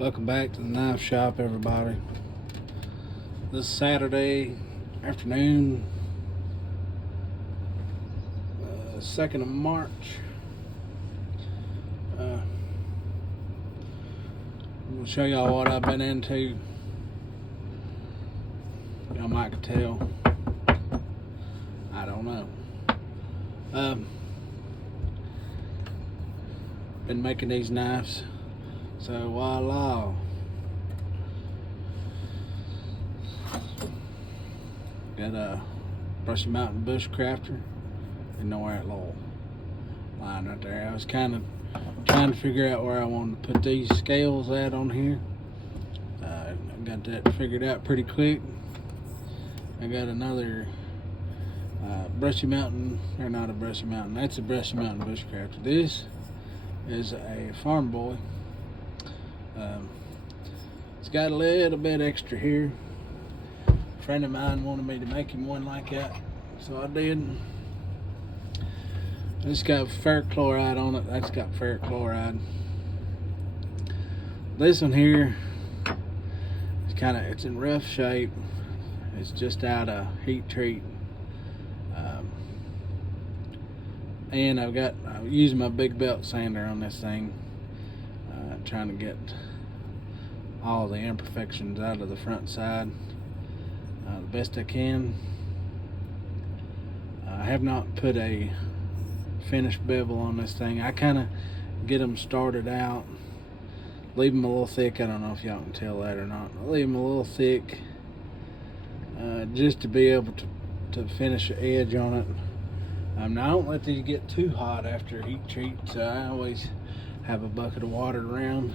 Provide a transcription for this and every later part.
Welcome back to the knife shop, everybody. This Saturday afternoon, 2nd of March. I'm going to show y'all what I've been into. Y'all might tell. I don't know. Been making these knives. So voila. Got a Brushy Mountain Bushcrafter and nowhere at Lowell line right there. I was kind of trying to figure out where I wanted to put these scales at on here. I got that figured out pretty quick. I got another Brushy Mountain, or not a Brushy Mountain, that's a Brushy Mountain Bushcrafter. This is a Farm Boy. It's got a little bit extra here. A friend of mine wanted me to make him one like that, so I did. It's got ferric chloride on it. That's got ferric chloride. This one here is it's in rough shape. It's just out of heat treat. And I'm using my big belt sander on this thing, trying to get all the imperfections out of the front side the best I can. I have not put a finished bevel on this thing. I kind of get them started out, leave them a little thick. I don't know if y'all can tell that or not. I leave them a little thick just to be able to finish the edge on it. Now I don't let these get too hot after heat treat, so I always have a bucket of water around.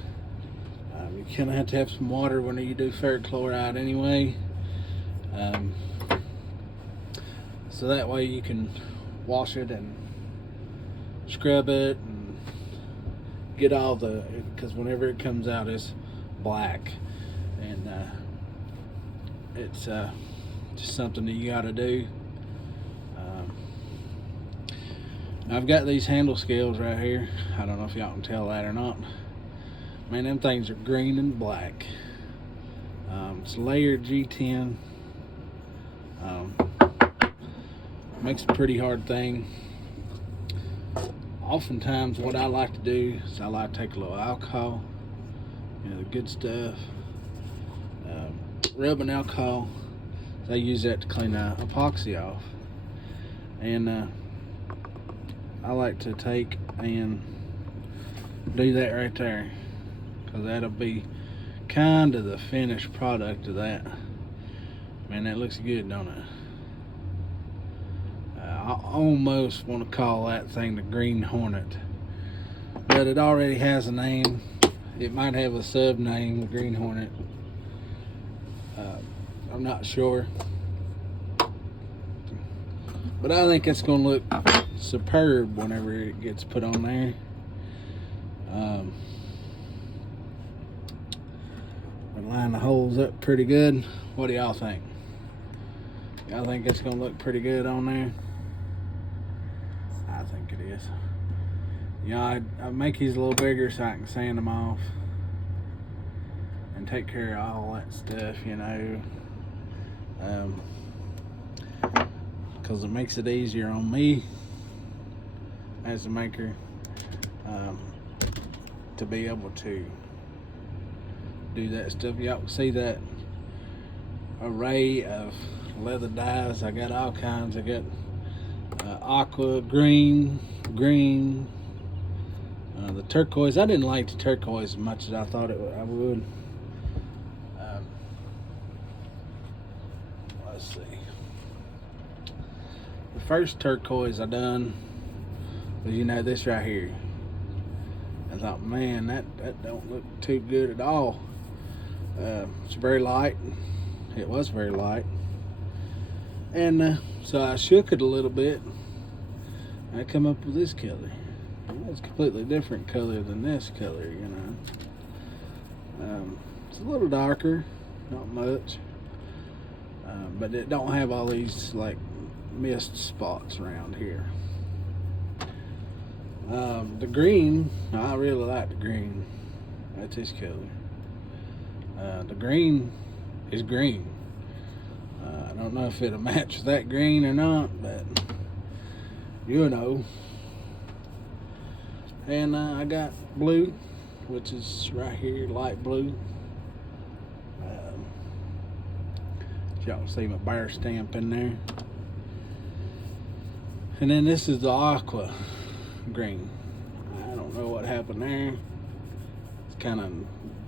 You kind of have to have some water when you do ferric chloride anyway, so that way you can wash it and scrub it and get all because whenever it comes out it's black, and it's just something that you got to do. I've got these handle scales right here. I don't know if y'all can tell that or not. Man, them things are green and black. It's layered G10. Makes a pretty hard thing. Oftentimes what I like to do is I like to take a little alcohol, the good stuff, rubbing alcohol. I use that to clean the epoxy off. And I like to take and do that right there, because that'll be kind of the finished product of that. Man, that looks good, don't it? I almost want to call that thing the Green Hornet, but it already has a name. It might have a sub name, the Green Hornet. I'm not sure, but I think it's going to look superb whenever it gets put on there. Line the holes up pretty good. What do y'all think? Y'all think it's gonna look pretty good on there? I think it is. I make these a little bigger so I can sand them off and take care of all that stuff, because it makes it easier on me as a maker to be able to do that stuff. Y'all can see that array of leather dyes. I got all kinds. I got aqua, green, the turquoise. I didn't like the turquoise as much as I thought I would. Let's see. The first turquoise I done was this right here. I thought, man, that don't look too good at all. It's very light. It was very light, and so I shook it a little bit. I come up with this color. It's a completely different color than this color, It's a little darker, not much, but it don't have all these like mist spots around here. The green, I really like the green. That's his color. The green is green. I don't know if it'll match that green or not, but you know. And I got blue, which is right here, light blue. Y'all see my bear stamp in there. And then this is the aqua green. I don't know what happened there. It's kind of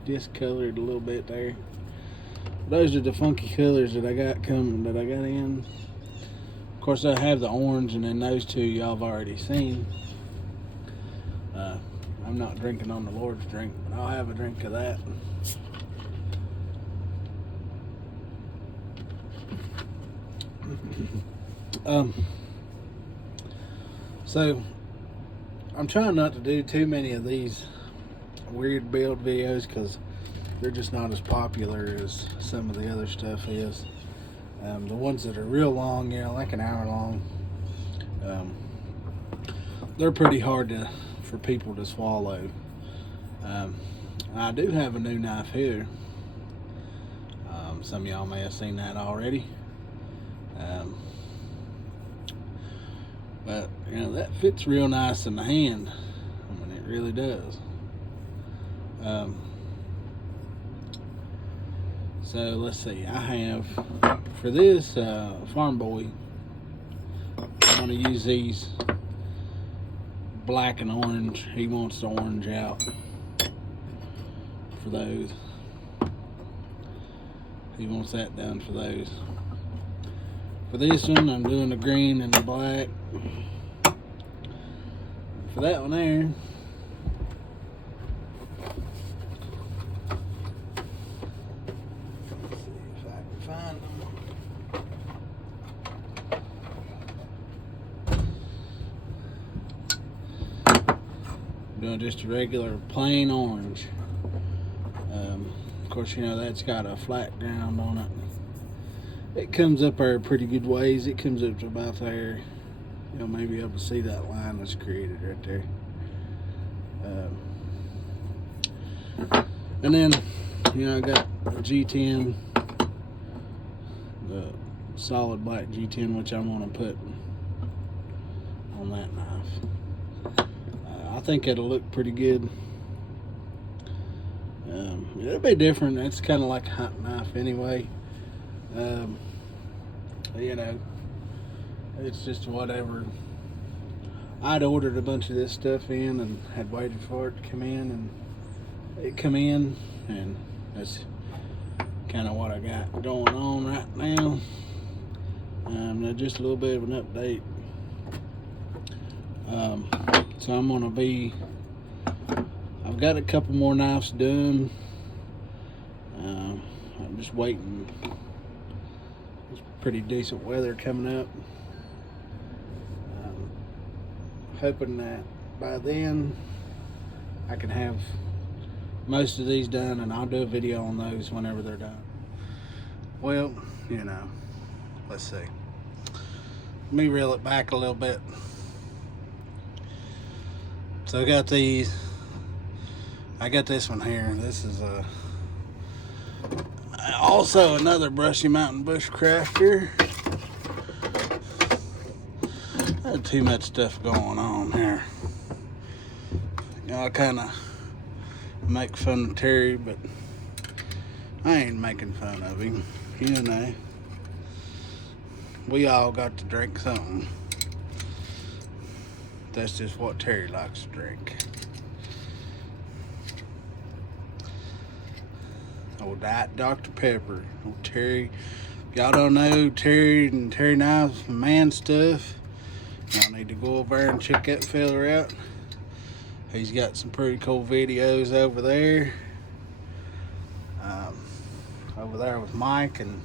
discolored a little bit there. Those are the funky colors that I got in. Of course, I have the orange, and then those two y'all have already seen. I'm not drinking on the Lord's drink, but I'll have a drink of that. So I'm trying not to do too many of these weird build videos because they're just not as popular as some of the other stuff is. The ones that are real long, like an hour long, they're pretty hard for people to swallow. I do have a new knife here. Some of y'all may have seen that already. But that fits real nice in the hand. I mean, it really does. So let's see. I have for this Farm Boy. I'm going to use these black and orange. He wants the orange out for those. He wants that done for those. For this one, I'm doing the green and the black. For that one there, let's see if I can find them. I'm doing just a regular plain orange. Of course, that's got a flat ground on it. It comes up there pretty good ways. It comes up to about there. Maybe able to see that line that's created right there. And then, I got a G10, the solid black G10, which I'm going to put on that knife. I think it'll look pretty good. It'll be different. It's kind of like a hunting knife anyway. It's just whatever. I'd ordered a bunch of this stuff in and had waited for it to come in, and it come in, and that's kind of what I got going on right now. Just a little bit of an update. So I'm gonna be. I've got a couple more knives done. I'm just waiting. It's pretty decent weather coming up. Hoping that by then I can have most of these done, and I'll do a video on those whenever they're done. Well, let's see. Let me reel it back a little bit. So I got these. I got this one here. This is also another Brushy Mountain Bushcrafter. I had too much stuff going on here. I kind of make fun of Terry, but I ain't making fun of him. We all got to drink something. That's just what Terry likes to drink. Old Diet Dr. Pepper. Old Terry. If y'all don't know Terry and Terry Knives Man Stuff, y'all need to go over there and check that fella out. He's got some pretty cool videos over there. Over there with Mike and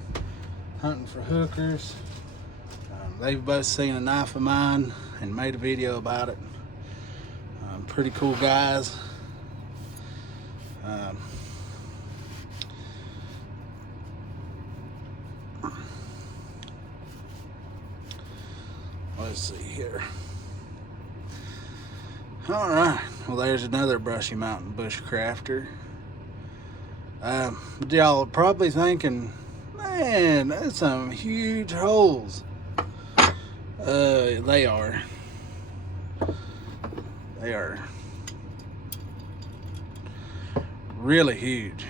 Hunting for Hookers. They've both seen a knife of mine and made a video about it. Pretty cool guys. Let's see here. All right. Well, there's another Brushy Mountain Bushcrafter. Y'all are probably thinking, man, that's some huge holes. They are. They are really huge.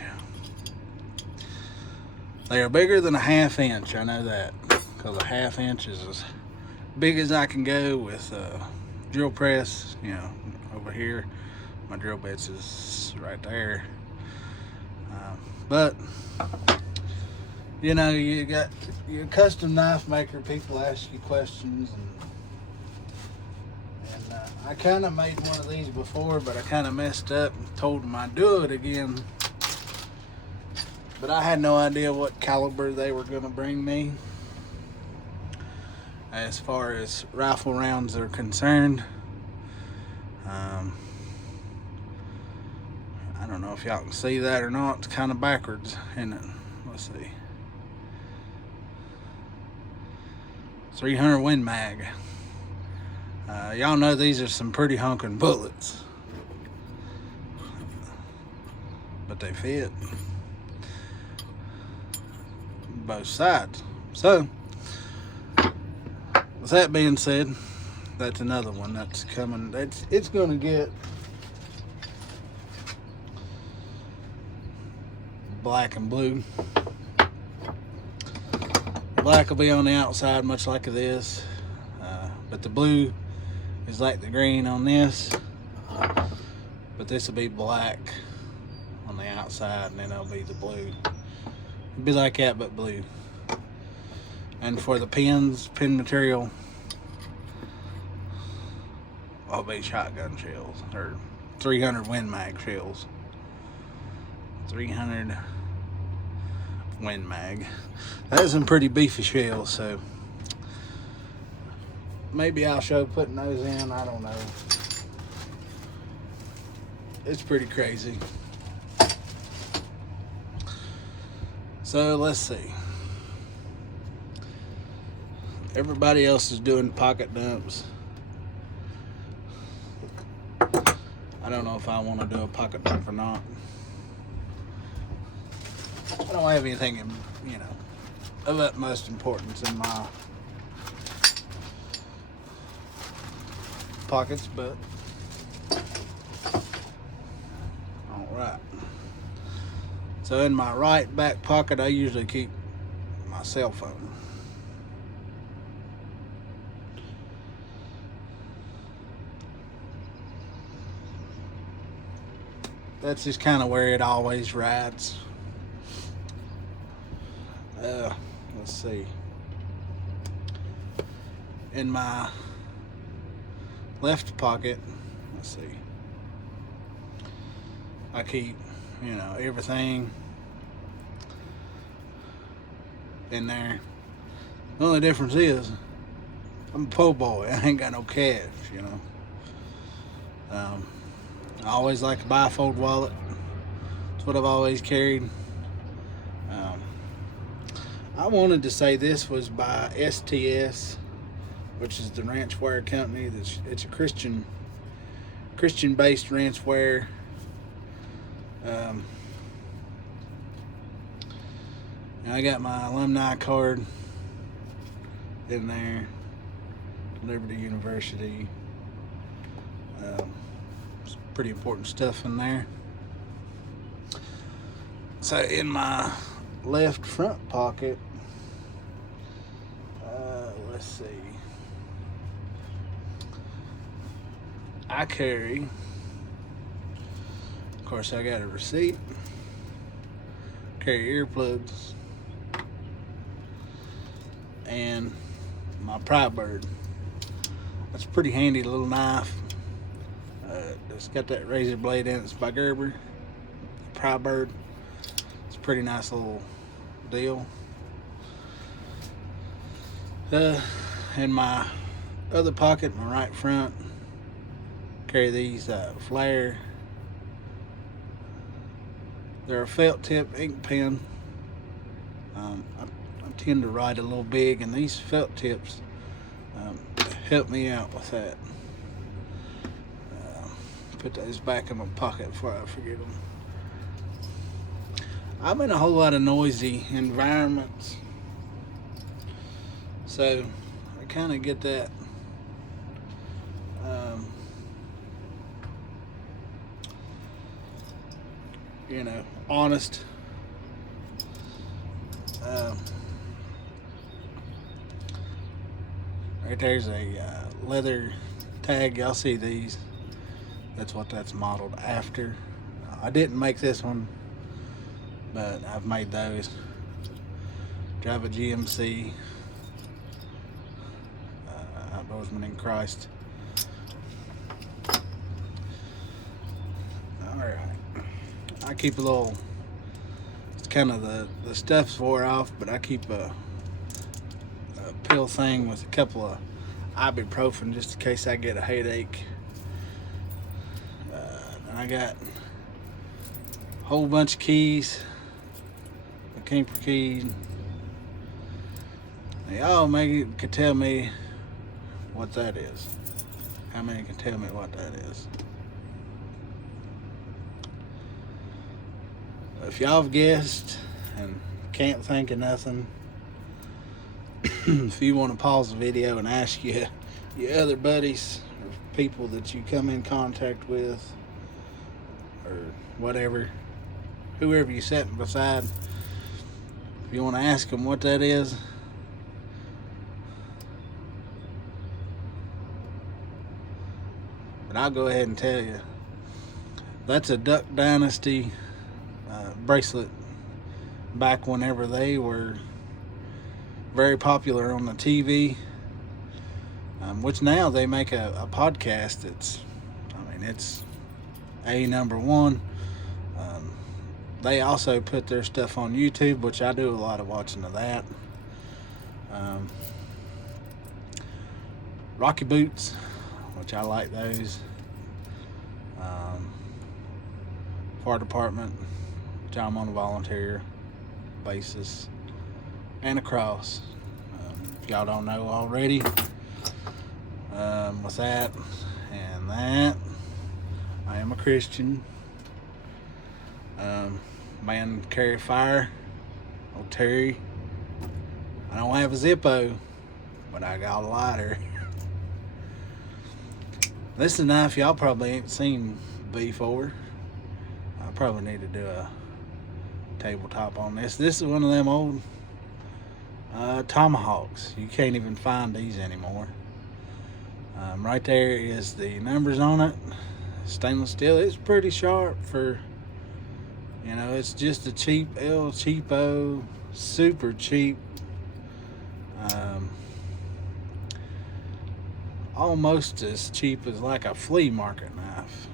They are bigger than a ½ inch, I know that, because a ½ inch is as big as I can go with a drill press. You know, over here, my drill bits is right there. But, you know, you got your custom knife maker, people ask you questions, and I kind of made one of these before, but I kind of messed up and told them I'd do it again. But I had no idea what caliber they were going to bring me as far as rifle rounds are concerned. I don't know if y'all can see that or not. It's kind of backwards, isn't it? Let's see. 300 Win Mag. Y'all know these are some pretty honking bullets, but they fit both sides. So, with that being said, that's another one that's coming. It's going to get black and blue. Black will be on the outside, much like this, but the blue is like the green on this, but this will be black on the outside, and then it'll be the blue. It'll be like that, but blue. And for the pins, pin material, I'll be shotgun shells, or 300 Win Mag shells. 300 Win Mag. That's some pretty beefy shells, so maybe I'll show putting those in. I don't know. It's pretty crazy. So let's see. Everybody else is doing pocket dumps. I don't know if I want to do a pocket dump or not. I don't have anything, you know, of utmost importance in my pockets, but all right. So in my right back pocket, I usually keep my cell phone. That's just kind of where it always rides. Let's see. In my left pocket, let's see, I keep, you know, everything in there. The only difference is I'm a po' boy. I ain't got no cash, you know. I always like a bifold wallet. That's what I've always carried. I wanted to say this was by STS, which is the Ranchware company. It's a Christian-based ranchware. And I got my alumni card in there. Liberty University. Some pretty important stuff in there. So in my left front pocket, let's see, I carry, of course I got a receipt, carry earplugs, and my pry bird. That's a pretty handy little knife. It's got that razor blade in it. It's by Gerber. Pry bird. It's a pretty nice little deal. In my other pocket, my right front, carry these Flair. They're a felt tip ink pen. I tend to write a little big, and these felt tips help me out with that. Put those back in my pocket before I forget them. I'm in a whole lot of noisy environments, so I kind of get that. Honest. Right there's a leather tag. Y'all see these? That's what that's modeled after. I didn't make this one, but I've made those. Drive a GMC, Outdoorsman in Christ. Alright. I keep a little, it's kind of the stuff's wore off, but I keep a pill thing with a couple of ibuprofen just in case I get a headache. And I got a whole bunch of keys, a Kemper key. Y'all maybe could tell me what that is. How many can tell me what that is? If y'all have guessed and can't think of nothing, if you want to pause the video and ask your other buddies or people that you come in contact with or whatever, whoever you're sitting beside, if you want to ask them what that is, but I'll go ahead and tell you. That's a Duck Dynasty bracelet back whenever they were very popular on the TV, which now they make a podcast that's, it's number one. They also put their stuff on YouTube, which I do a lot of watching of that. Rocky Boots, which I like those. Fire Department, which I'm on a volunteer basis, and a cross. If y'all don't know already, with that and that, I am a Christian. Man carry fire, old Terry. I don't have a Zippo, but I got a lighter. This is a knife y'all probably ain't seen before. I probably need to do a tabletop on this. This is one of them old tomahawks. You can't even find these anymore. Right there is the numbers on it. Stainless steel. It's pretty sharp for, it's just a cheap El Cheapo, super cheap. Almost as cheap as like a flea market knife.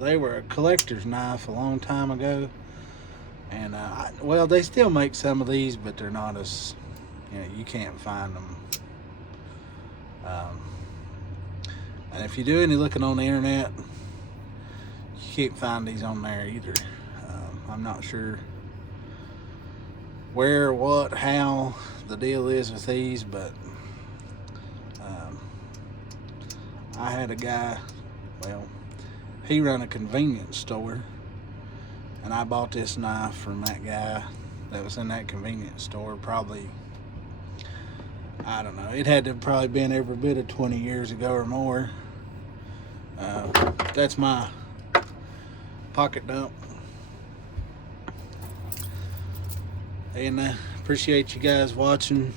They were a collector's knife a long time ago, and they still make some of these, but they're not as, you can't find them. And if you do any looking on the internet, you can't find these on there either. I'm not sure where, what, how the deal is with these, but I had a guy, he run a convenience store, and I bought this knife from that guy that was in that convenience store probably, I don't know, it had to probably been every bit of 20 years ago or more. That's my pocket dump. And appreciate you guys watching.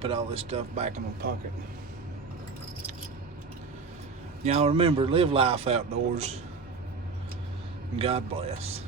Put all this stuff back in my pocket. Y'all remember, live life outdoors. And God bless.